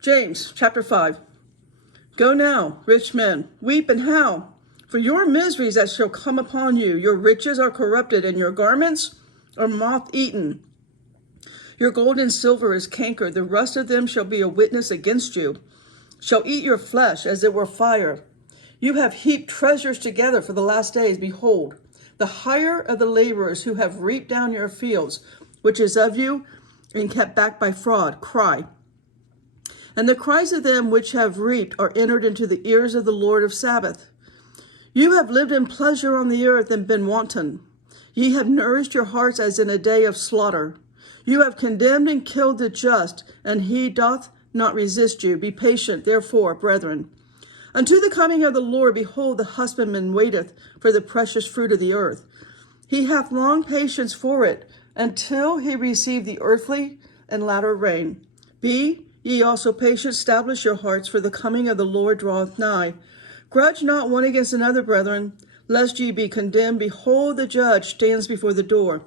James chapter 5. Go now, rich men, weep and howl, for your miseries that shall come upon you. Your riches are corrupted, and your garments are moth-eaten. Your gold and silver is cankered. The rust of them shall be a witness against you, shall eat your flesh as it were fire. You have heaped treasures together for the last days. Behold, the hire of the laborers who have reaped down your fields, which is of you, and kept back by fraud, cry. And the cries of them which have reaped are entered into the ears of the Lord of Sabaoth. You have lived in pleasure on the earth and been wanton. Ye have nourished your hearts as in a day of slaughter. You have condemned and killed the just, and he doth not resist you. Be patient, therefore, brethren. Unto the coming of the Lord, behold, the husbandman waiteth for the precious fruit of the earth. He hath long patience for it, until he receive the earthly and latter rain. Be ye also patient, establish your hearts, for the coming of the Lord draweth nigh. Grudge not one against another, brethren, lest ye be condemned. Behold, the judge stands before the door.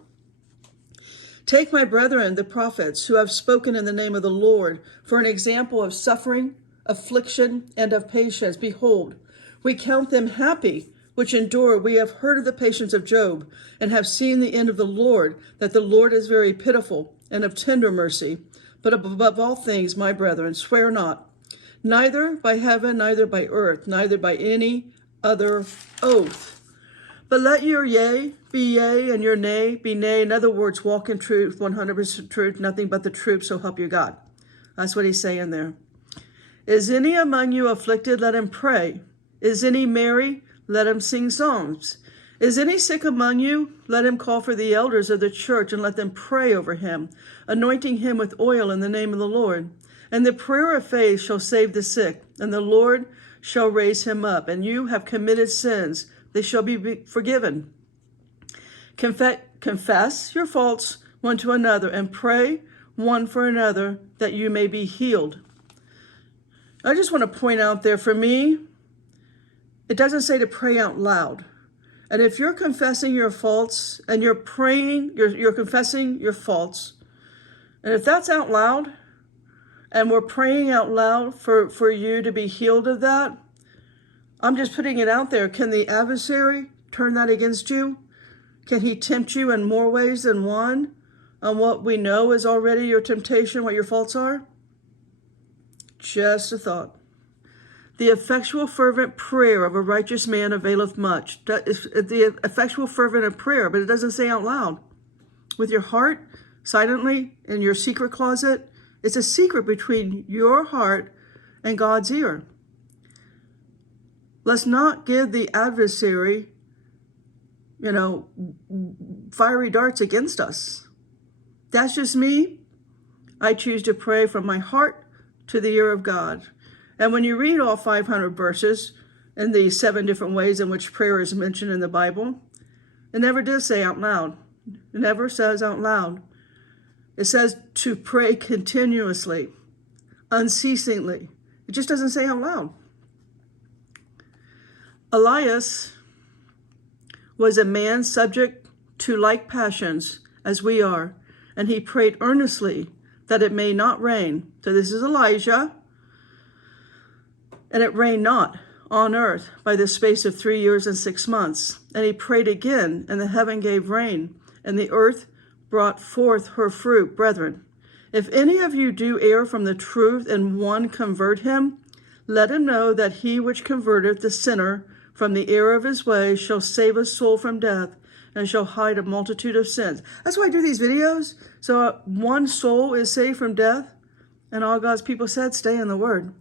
Take my brethren, the prophets, who have spoken in the name of the Lord, for an example of suffering, affliction, and of patience. Behold, we count them happy which endure. We have heard of the patience of Job, and have seen the end of the Lord, that the Lord is very pitiful and of tender mercy. But above all things, my brethren, swear not, neither by heaven, neither by earth, neither by any other oath. But let your yea be yea, and your nay be nay. In other words, walk in truth, 100% truth, nothing but the truth, so help you God. That's what he's saying there. Is any among you afflicted? Let him pray. Is any merry? Let him sing psalms. Is any sick among you? Let him call for the elders of the church, and let them pray over him, anointing him with oil in the name of the Lord. And the prayer of faith shall save the sick, and the Lord shall raise him up. And you have committed sins, they shall be forgiven. Confess your faults one to another, and pray one for another, that you may be healed. I just want to point out there, for me, it doesn't say to pray out loud. And if you're confessing your faults and you're praying, you're confessing your faults, and if that's out loud, and we're praying out loud for you to be healed of that, I'm just putting it out there. Can the adversary turn that against you? Can he tempt you in more ways than one on what we know is already your temptation, what your faults are? Just a thought. The effectual fervent prayer of a righteous man availeth much. That is the effectual fervent of prayer, but it doesn't say out loud. With your heart, silently, in your secret closet. It's a secret between your heart and God's ear. Let's not give the adversary, fiery darts against us. That's just me. I choose to pray from my heart to the ear of God. And when you read all 500 verses in the 7 different ways in which prayer is mentioned in the Bible, it never does say out loud. It never says out loud. It says to pray continuously, unceasingly. It just doesn't say out loud. Elias was a man subject to like passions as we are, and he prayed earnestly that it may not rain. So this is Elijah. And it rained not on earth by the space of 3 years and 6 months. And he prayed again, and the heaven gave rain, and the earth brought forth her fruit. Brethren, if any of you do err from the truth, and one convert him, let him know that he which converteth the sinner from the error of his way shall save a soul from death, and shall hide a multitude of sins. That's why I do these videos, so one soul is saved from death. And all God's people said, stay in the word.